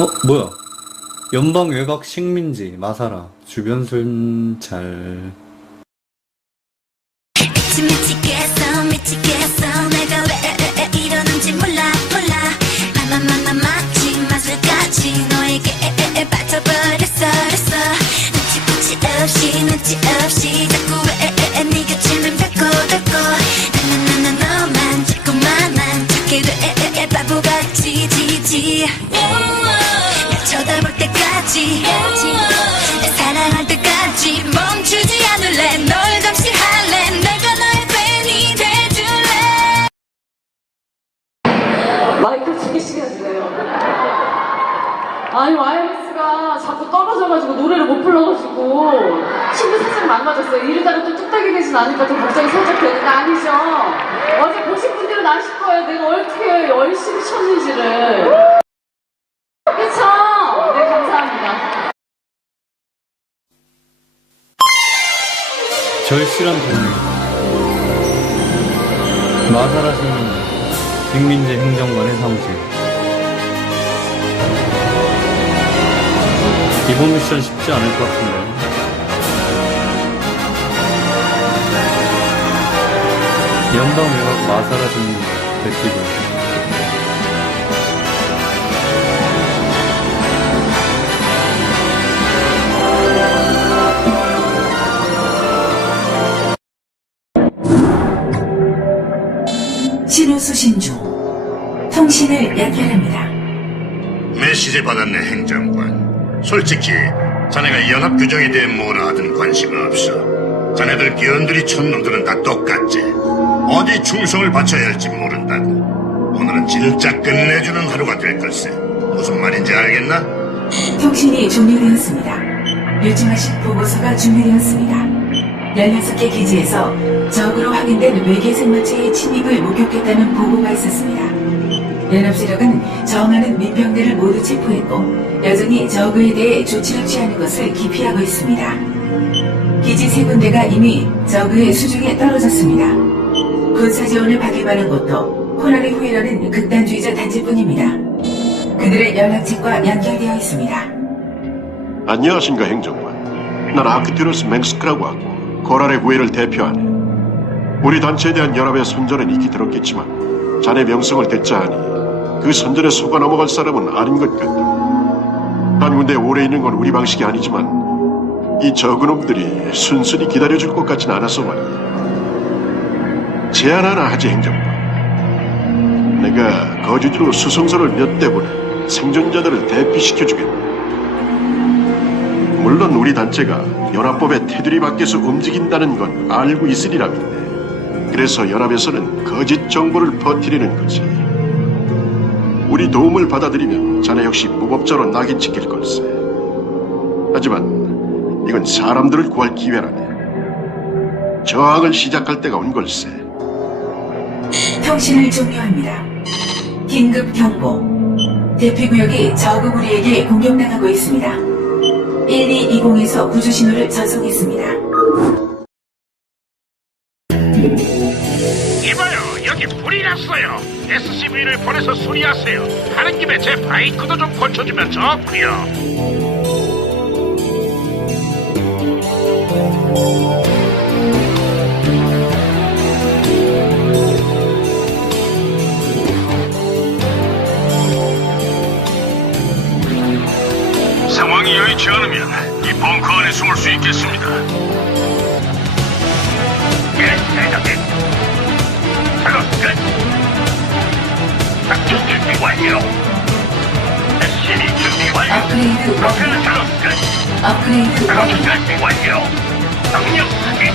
어 뭐야? 연방 외곽 식민지 마사라. 주변 순찰 미치 미치겠어 미치겠어 내가 왜 이러는지 몰라 몰라. 마마마마 마치 마술같이 너에게 빠져버렸어 버렸어. 눈치 없이 눈치 없이 아니 와이어리스가 자꾸 떨어져가지고 노래를 못 불러가지고 힘이 살짝 망가졌어요. 이러다가 또 뚝딱이 되진 않을까 좀 걱정이 살짝 되는데 아니죠. 어제 보신 분들은 아실 거예요. 내가 어떻게 열심히 쳤는지를. 그쵸? 네 감사합니다. 절실한 분위 마사라 식민지 식민지 행정관의 사무실 이번 미션 쉽지 않을 것 같은데 연방 외곽 마사라 식민지 대피부 신호 수신 중. 통신을 연결합니다. 메시지 받았네 행정관 솔직히 자네가 연합 규정에 대해 뭐라 하든 관심 없어 자네들 기원들이 촌놈들은 다 똑같지 어디 충성을 바쳐야 할지 모른다고 오늘은 진짜 끝내주는 하루가 될 걸세 무슨 말인지 알겠나? 통신이 종료되었습니다. 요청하신 보고서가 준비되었습니다. 16개 기지에서 적으로 확인된 외계 생물체의 침입을 목격했다는 보고가 있었습니다. 연합세력은 정하는 민병대를 모두 체포했고 여전히 적에 대해 조치를 취하는 것을 기피하고 있습니다. 기지 세 군데가 이미 적의 수중에 떨어졌습니다. 군사 지원을 받기만 한 곳도 코랄의 후예라는 극단주의자 단체뿐입니다. 그들의 연락책과 연결되어 있습니다. 안녕하신가 행정관. 난 아크티로스 맹스크라고 하고 코랄의 후예를 대표하네. 우리 단체에 대한 연합의 선전은 익히 들었겠지만 자네 명성을 듣자 하니 그 선전에 속아 넘어갈 사람은 아닌 것 같다. 한 군데 오래 있는 건 우리 방식이 아니지만 이 적은 놈들이 순순히 기다려줄 것 같진 않아서 말이야. 제안 하나 하지 행정관. 내가 거주지로 수송선을 몇 대 보내 생존자들을 대피시켜주겠다. 물론 우리 단체가 연합법의 테두리 밖에서 움직인다는 건 알고 있으리라 믿네. 그래서 연합에서는 거짓 정보를 퍼뜨리는 거지. 우리 도움을 받아들이면 자네 역시 무법자로 낙인 찍힐 걸세. 하지만 이건 사람들을 구할 기회라네. 저항을 시작할 때가 온 걸세. 통신을 종료합니다. 긴급 경보. 대피구역이 적응 우리에게 공격당하고 있습니다. 1220에서 구조 신호를 전송했습니다. 수리하세요. 가는 김에 제 바이크도 좀 고쳐주면 좋고요 업그레이드 완료. 업그레이드 완료. 준비 완료. 명령 확인.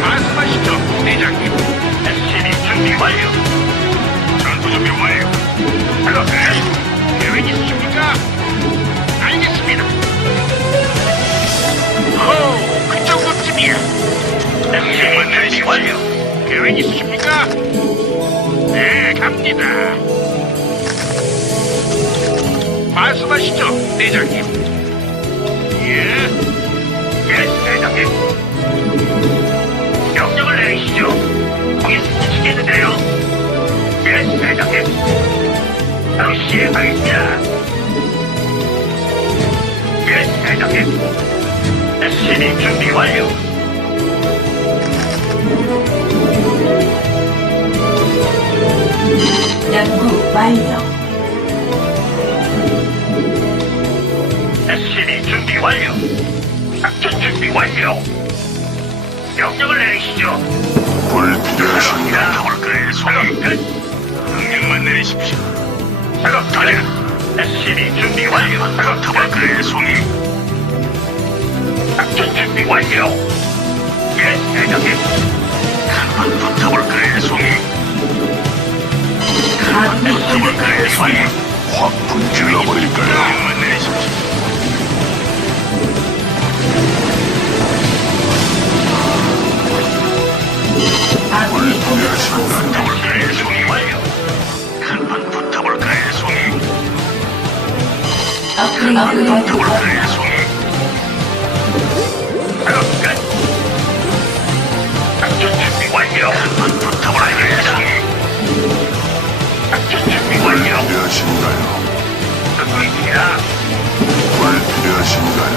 말씀하시죠, 대장님. SCV 준비 완료. 전투 준비 완료. 끝. 계획 있으십니까? 알겠습니다. 호, 그 정도쯤이야. SCV 준비 완료. 계획 있으십니까? 네, 갑니다. 말씀하시죠, 대장님. 예, 예, 대장님. 명령을 내리시죠. 거기 미치겠는데요. 예, 대장님. 바로 시행하겠습니다. 예, 대장님. SCB 준비 완료. 연구 완료. SCB 준비 완료. 작전 준비 완료. 명령을 내리시죠. 불필요하신가? 가볼까요, 손이 끝. 명령만 내리십시오. 작업 타자. SCB 준비 완료. 작업 타볼까요, 손이. 작전 준비 완료. 예, 대장님. 한번 붙어볼까요, 손이. 아군이 공격받고 붙어볼까요, 손이. 있습니다. 확 필요하신가요? 듣고 있습니다. 불필요하신가요?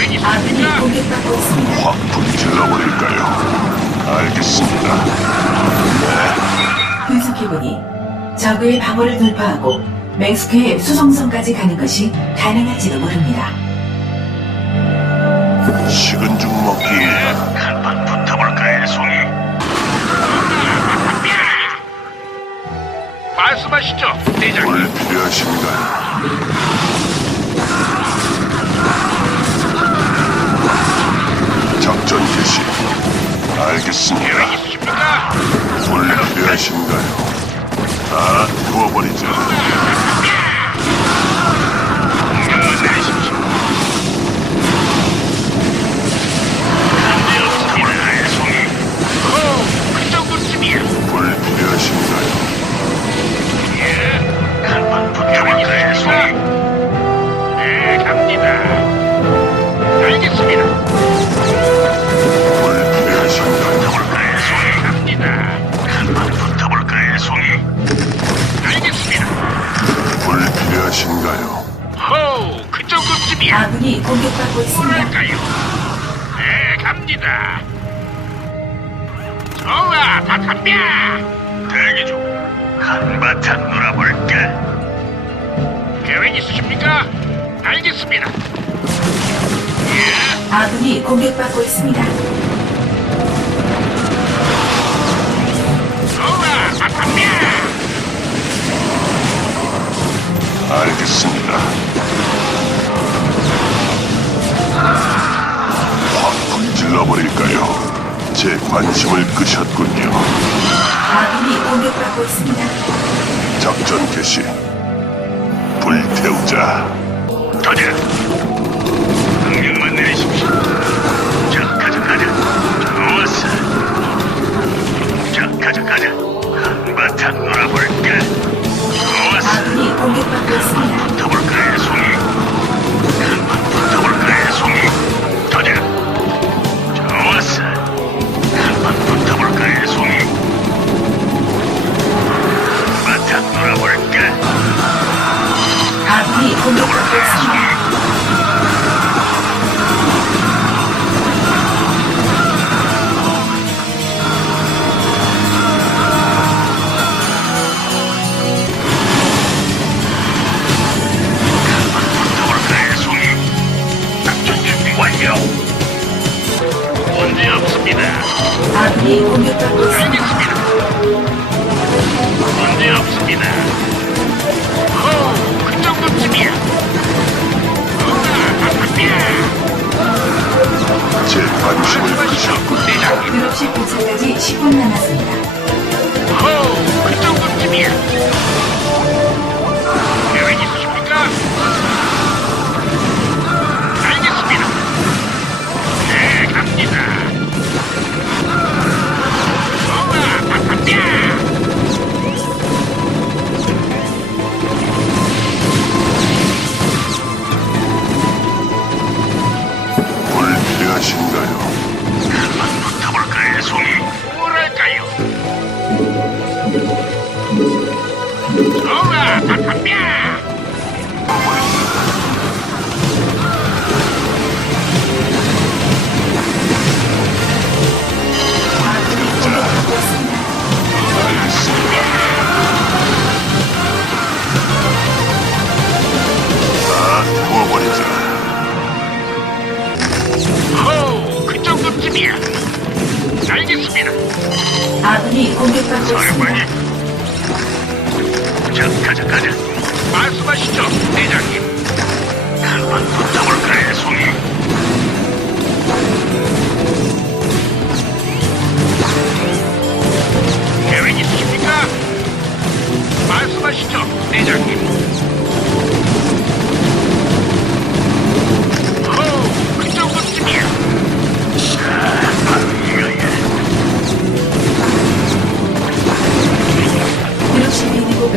계획 아군이 있습니까? 공격받고 있습니다. 확 불질러버릴까요? 알겠습니다. 분석해보니 적의 방어를 돌파하고 맹스크의 수송선까지 가는 것이 가능할지도 모릅니다. 식은 죽 먹기입니다. 한번 붙어볼까요, 송이? 말씀하시죠, 대장님. 불필요하신가요? 개시. 알겠습니다. 있으십니까? 불필요하신가요? 다 구워버리죠. 좋아, 다 덤벼. 대기 중. 한바탕 놀아볼까? 계획 있으십니까? 알겠습니다. 예, 아군이 공격받고 있습니다. 좋아, 다 덤벼. 알겠습니다. 확 불질러버릴까요? 제 관심을 끄셨군요. 아군이 공격받고 있습니다. 작전 개시. 불태우자. 터져. 명령만 내리십시오. 자, 가자, 가자. 좋았어. 자, 가자, 가자. 한바탕 놀아볼까? 좋았어. 아군이 공격받고 있습니다. 붙어볼까 10분 남았습니다.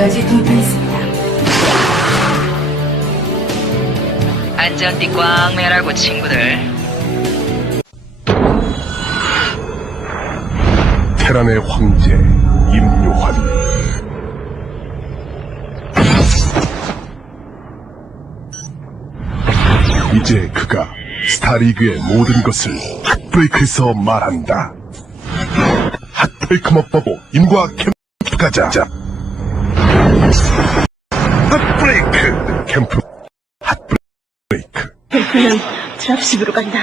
비디고까지 돌파했습니다. 안전띠 꽝 매라고 친구들. 테란의 황제 임요환 이제 그가 스타리그의 모든 것을 핫브레이크에서 말한다 핫브레이크 멋보고 임과 캠프 가자 그냥 드랍십으로 간다.